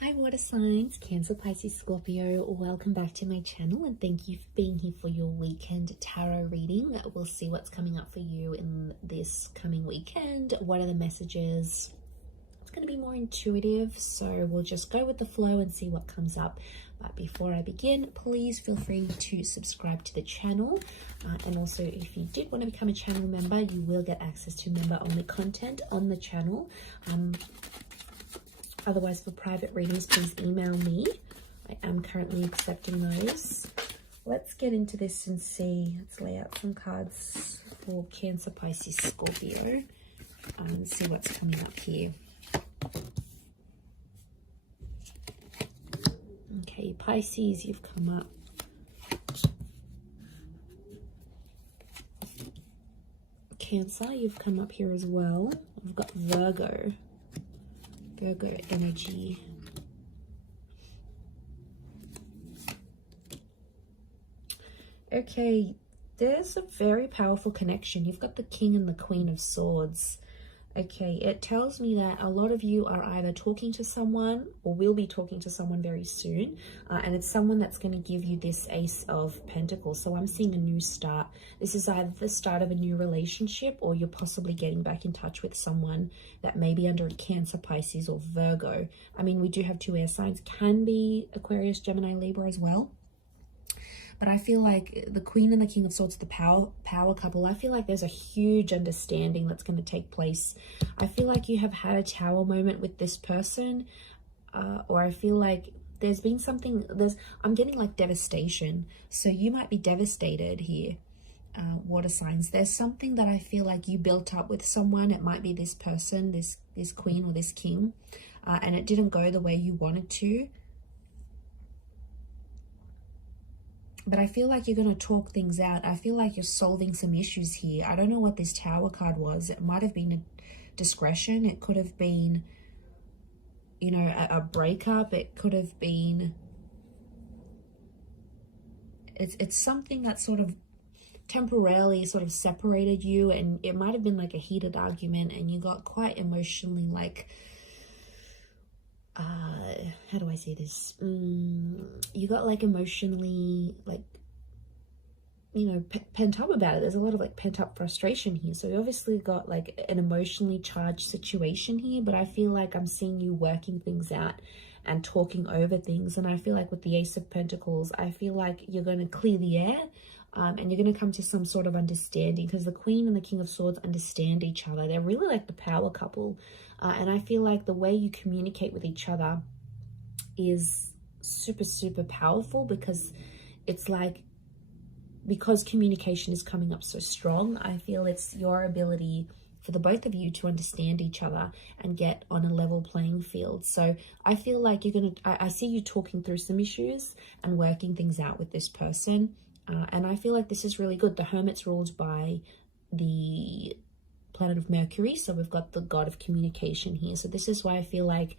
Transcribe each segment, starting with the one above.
Hi water signs, Cancer, Pisces, Scorpio. Welcome back to my channel and thank you for being here for your weekend tarot reading. We'll see what's coming up for you in this coming weekend. What are the messages? It's going to be more intuitive, so we'll just go with the flow and see what comes up. But before I begin, please feel free to subscribe to the channel. And also, if you did want to become a channel member, you will get access to member-only content on the channel. Otherwise, for private readings, please email me. I am currently accepting those. Let's get into this and see. Let's lay out some cards for Cancer, Pisces, Scorpio and see what's coming up here. Okay, Pisces, you've come up. Cancer, you've come up here as well. I've got Virgo energy. Okay, there's a very powerful connection. You've got the King and the Queen of Swords. Okay, it tells me that a lot of you are either talking to someone or will be talking to someone very soon. And it's someone that's going to give you this Ace of Pentacles. So I'm seeing a new start. This is either the start of a new relationship or you're possibly getting back in touch with someone that may be under a Cancer, Pisces or Virgo. I mean, we do have two air signs. Can be Aquarius, Gemini, Libra as well. But I feel like the Queen and the King of Swords, the power couple, I feel like there's a huge understanding that's going to take place. I feel like you have had a tower moment with this person, or I feel like there's been something, I'm getting like devastation. So you might be devastated here, water signs. There's something that I feel like you built up with someone. It might be this person, this Queen or this King, and it didn't go the way you wanted to. But I feel like you're going to talk things out. I feel like you're solving some issues here. I don't know what this Tower card was. It might have been a discretion. It could have been, you know, a breakup. It could have been... It's something that sort of temporarily sort of separated you. And it might have been like a heated argument and you got quite emotionally like... how do I say this? You got like emotionally like, you know, pent up about it. There's a lot of like pent up frustration here. So you obviously got like an emotionally charged situation here, but I feel like I'm seeing you working things out and talking over things. And I feel like with the Ace of Pentacles, I feel like you're going to clear the air. And you're going to come to some sort of understanding because the Queen and the King of Swords understand each other. They're really like the power couple. And I feel like the way you communicate with each other is super, super powerful because it's like, because communication is coming up so strong, I feel it's your ability for the both of you to understand each other and get on a level playing field. So I feel like you're going to, I see you talking through some issues and working things out with this person. And I feel like this is really good. The Hermit's ruled by the planet of Mercury. So we've got the god of communication here. So this is why I feel like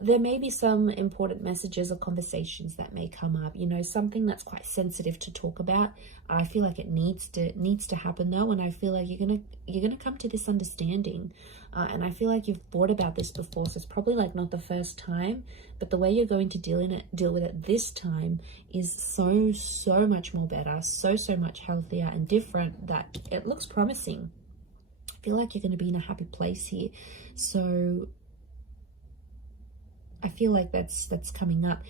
there may be some important messages or conversations that may come up, you know, something that's quite sensitive to talk about. I feel like it needs to happen though. And I feel like you're going to come to this understanding. And I feel like you've thought about this before. So it's probably like not the first time, but the way you're going to deal with it this time is so much more better, so much healthier and different that it looks promising. I feel like you're going to be in a happy place here. So I feel like that's coming up.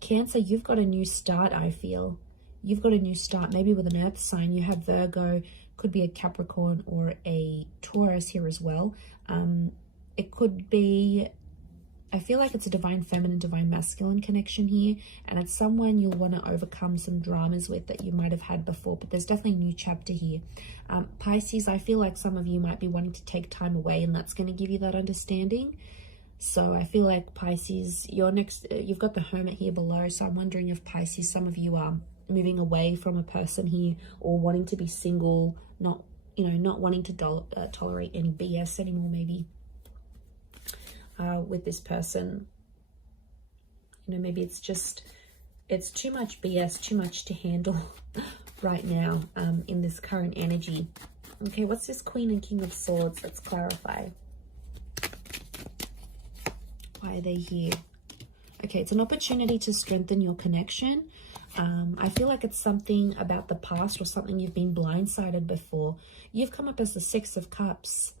Cancer, you've got a new start. I feel you've got a new start, maybe with an earth sign. You have Virgo, could be a Capricorn or a Taurus here as well. It could be, I feel like it's a divine feminine, divine masculine connection here, and it's someone you'll want to overcome some dramas with that you might have had before, but there's definitely a new chapter here. Pisces, I feel like some of you might be wanting to take time away, and that's going to give you that understanding. So I feel like Pisces, you've got the Hermit here below, so I'm wondering if Pisces, some of you are moving away from a person here or wanting to be single, not wanting to tolerate any BS anymore, maybe. With this person, you know, maybe it's too much BS, too much to handle right now in this current energy. Okay, what's this Queen and King of Swords? Let's clarify. Why are they here? Okay, it's an opportunity to strengthen your connection. I feel like it's something about the past or something you've been blindsided before. You've come up as the Six of Cups.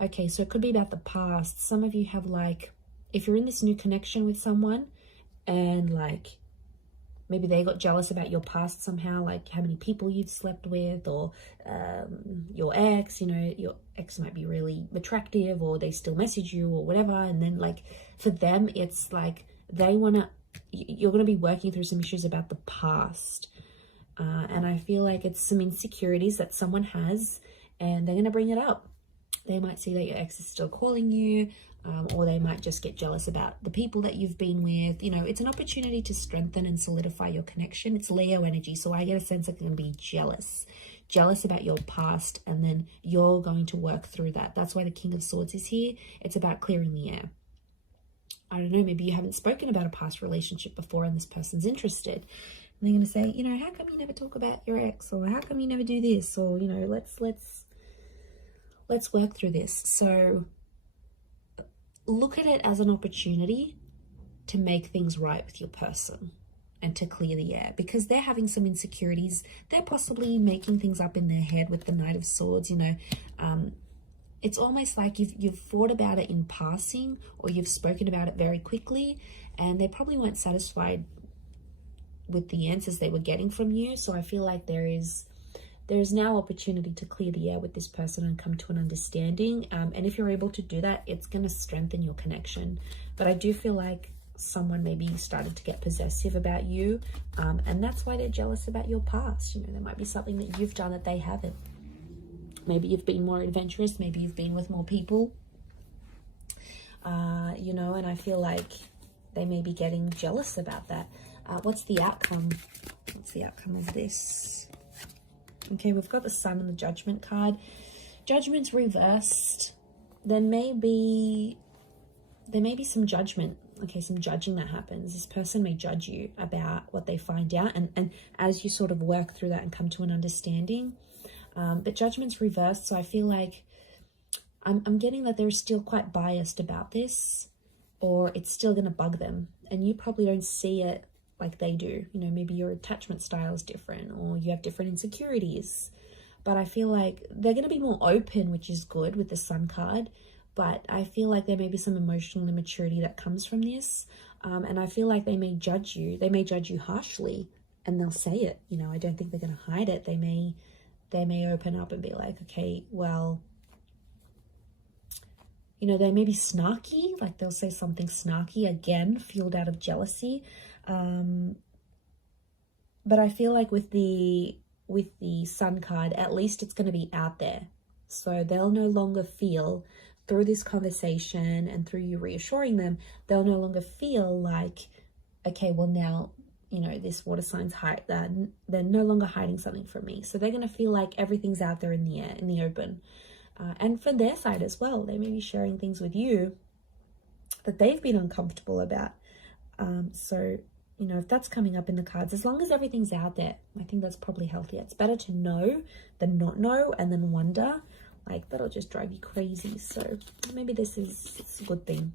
Okay, so it could be about the past. Some of you have like, if you're in this new connection with someone and like maybe they got jealous about your past somehow, like how many people you've slept with, or your ex, you know, your ex might be really attractive or they still message you or whatever. And then like for them, it's like they want to, you're going to be working through some issues about the past. And I feel like it's some insecurities that someone has and they're going to bring it up. They might see that your ex is still calling you, or they might just get jealous about the people that you've been with. You know, it's an opportunity to strengthen and solidify your connection. It's Leo energy, so I get a sense of going to be jealous about your past, and then you're going to work through that. That's why the King of Swords is here. It's about clearing the air. I don't know, maybe you haven't spoken about a past relationship before and this person's interested. And they're going to say, you know, how come you never talk about your ex? Or how come you never do this? Or, you know, let's work through this. So look at it as an opportunity to make things right with your person and to clear the air, because they're having some insecurities. They're possibly making things up in their head with the Knight of Swords, you know. It's almost like you've thought about it in passing, or you've spoken about it very quickly, and they probably weren't satisfied with the answers they were getting from you. So I feel like there is now opportunity to clear the air with this person and come to an understanding. And if you're able to do that, it's going to strengthen your connection. But I do feel like someone maybe started to get possessive about you, and that's why they're jealous about your past. You know, there might be something that you've done that they haven't. Maybe you've been more adventurous. Maybe you've been with more people. You know, and I feel like they may be getting jealous about that. What's the outcome? What's the outcome of this? Okay, we've got the Sun and the Judgment card. Judgment's reversed. There may be some judgment. Okay, some judging that happens. This person may judge you about what they find out, and as you sort of work through that and come to an understanding. But Judgment's reversed, so I feel like I'm getting that they're still quite biased about this, or it's still going to bug them, and you probably don't see it like they do. You know, maybe your attachment style is different, or you have different insecurities. But I feel like they're going to be more open, which is good with the Sun card. But I feel like there may be some emotional immaturity that comes from this. And I feel like they may judge you. They may judge you harshly, and they'll say it. You know, I don't think they're going to hide it. They may open up and be like, okay, well, you know, they may be snarky. Like they'll say something snarky, again, fueled out of jealousy. But I feel like with the Sun card, at least it's going to be out there. So they'll no longer feel, through this conversation and through you reassuring them, they'll no longer feel like, okay, well now, you know, this water sign's they're no longer hiding something from me. So they're going to feel like everything's out there in the air, in the open. And for their side as well, they may be sharing things with you that they've been uncomfortable about. So, you know, if that's coming up in the cards, as long as everything's out there, I think that's probably healthier. It's better to know than not know and then wonder. Like, that'll just drive you crazy. So maybe this is a good thing.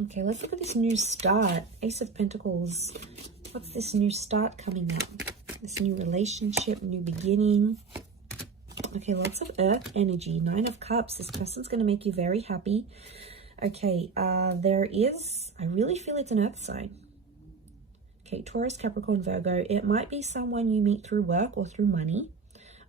Okay, let's look at this new start. Ace of Pentacles. What's this new start coming up? This new relationship, new beginning. Okay, lots of Earth energy. 9 of Cups. This person's going to make you very happy. Okay, I really feel it's an Earth sign. Okay, Taurus, Capricorn, Virgo. It might be someone you meet through work or through money.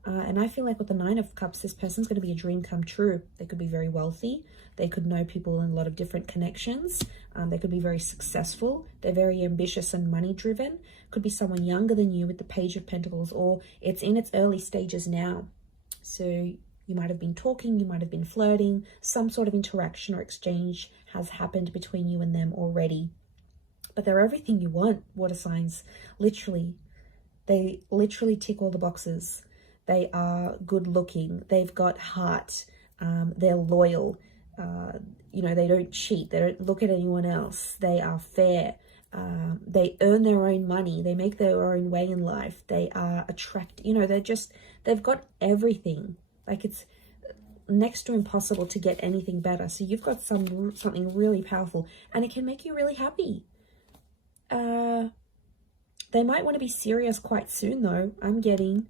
And I feel like with the 9 of Cups, this person's going to be a dream come true. They could be very wealthy. They could know people in a lot of different connections. They could be very successful. They're very ambitious and money driven. Could be someone younger than you with the Page of Pentacles, or it's in its early stages now. So you might have been talking, you might have been flirting. Some sort of interaction or exchange has happened between you and them already. But they're everything you want, water signs. Literally. They literally tick all the boxes. They are good looking. They've got heart. They're loyal. You know, they don't cheat. They don't look at anyone else. They are fair. They earn their own money. They make their own way in life. They are attractive. You know, they've got everything. Like next to impossible to get anything better. So you've got something really powerful, and it can make you really happy. They might want to be serious quite soon, though. I'm getting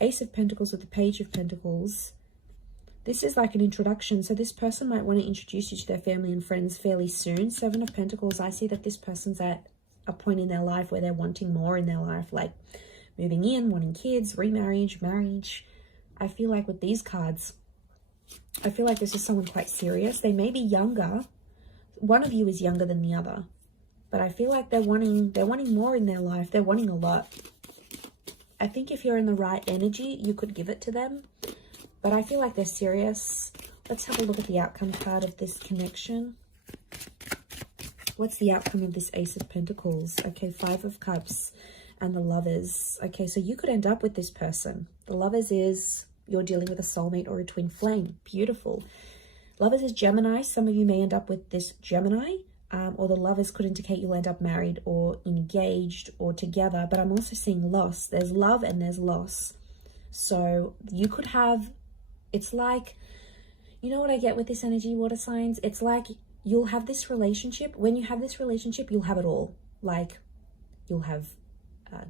Ace of Pentacles with the Page of Pentacles. This is like an introduction, so this person might want to introduce you to their family and friends fairly soon. Seven of Pentacles, I see that this person's at a point in their life where they're wanting more in their life, like moving in, wanting kids, remarriage, marriage. I feel like with these cards, I feel like this is someone quite serious. They may be younger. One of you is younger than the other, but I feel like they're wanting more in their life. They're wanting a lot. I think if you're in the right energy, you could give it to them. But I feel like they're serious. Let's have a look at the outcome card of this connection. What's the outcome of this Ace of Pentacles? Okay, Five of Cups and the Lovers. Okay, so you could end up with this person. The Lovers is you're dealing with a soulmate or a twin flame. Beautiful. Lovers is Gemini. Some of you may end up with this Gemini. Or the Lovers could indicate you'll end up married or engaged or together. But I'm also seeing loss. There's love and there's loss. So you could have... It's like, you know what I get with this energy, water signs? It's like you'll have this relationship. When you have this relationship, you'll have it all. Like, you'll have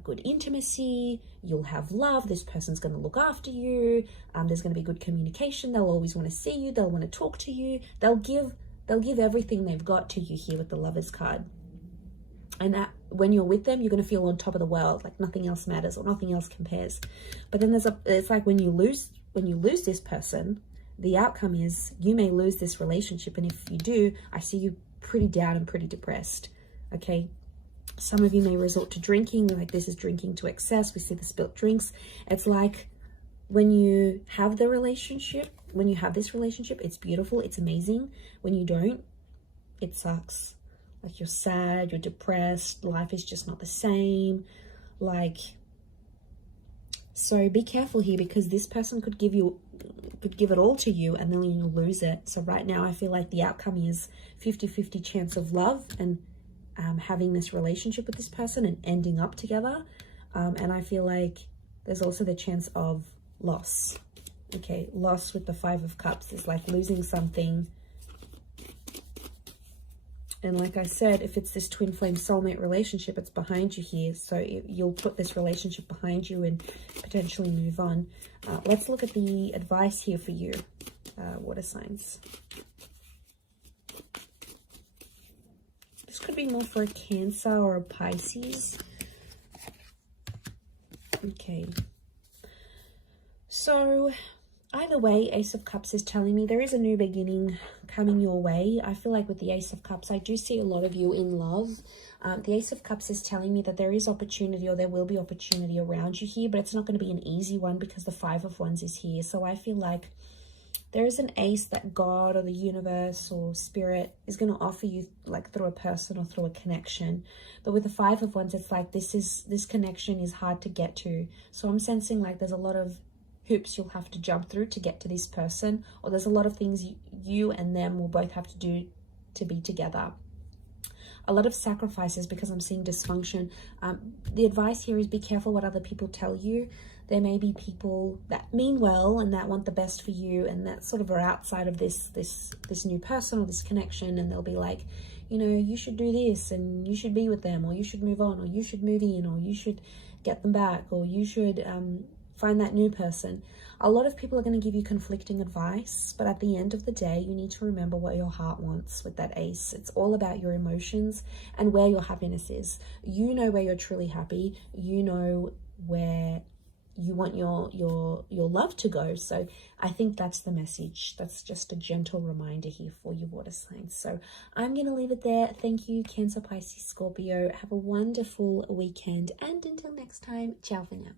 good intimacy, you'll have love, this person's going to look after you, there's going to be good communication, they'll always want to see you, they'll want to talk to you, they'll give everything they've got to you here with the Lovers card. And that when you're with them, you're going to feel on top of the world, like nothing else matters or nothing else compares. But then it's like when you lose this person, the outcome is you may lose this relationship. And if you do, I see you pretty down and pretty depressed. Okay. Some of you may resort to drinking, like this is drinking to excess. We see the spilt drinks. It's like when you have the relationship, when you have this relationship, it's beautiful, it's amazing. When you don't, it sucks. Like you're sad, you're depressed, life is just not the same. Like, so be careful here because this person could give it all to you and then you'll lose it. So right now I feel like the outcome is 50-50 chance of love and having this relationship with this person and ending up together. And I feel like there's also the chance of loss. Okay, loss with the Five of Cups is like losing something. And like I said, if it's this twin flame soulmate relationship, it's behind you here. So you'll put this relationship behind you and potentially move on. Let's look at the advice here for you, water signs. This could be more for a Cancer or a Pisces. Okay. So either way, Ace of Cups is telling me there is a new beginning coming your way. I feel like with the Ace of Cups, I do see a lot of you in love. The Ace of Cups is telling me that there is opportunity or there will be opportunity around you here, but it's not going to be an easy one because the Five of Wands is here. So I feel like there is an ace that God or the universe or spirit is going to offer you like through a person or through a connection. But with the Five of Wands, it's like this connection is hard to get to. So I'm sensing like there's a lot of hoops you'll have to jump through to get to this person, or there's a lot of things you and them will both have to do to be together. A lot of sacrifices because I'm seeing dysfunction. The advice here is be careful what other people tell you. There may be people that mean well and that want the best for you and that sort of are outside of this new person or this connection, and they'll be like, you know, you should do this and you should be with them, or you should move on, or you should move in, or you should get them back, or you should find that new person. A lot of people are going to give you conflicting advice, but at the end of the day, you need to remember what your heart wants with that ace. It's all about your emotions and where your happiness is. You know where you're truly happy. You know where you want your love to go. So I think that's the message. That's just a gentle reminder here for you, water signs. So I'm going to leave it there. Thank you, Cancer, Pisces, Scorpio. Have a wonderful weekend. And until next time, ciao for now.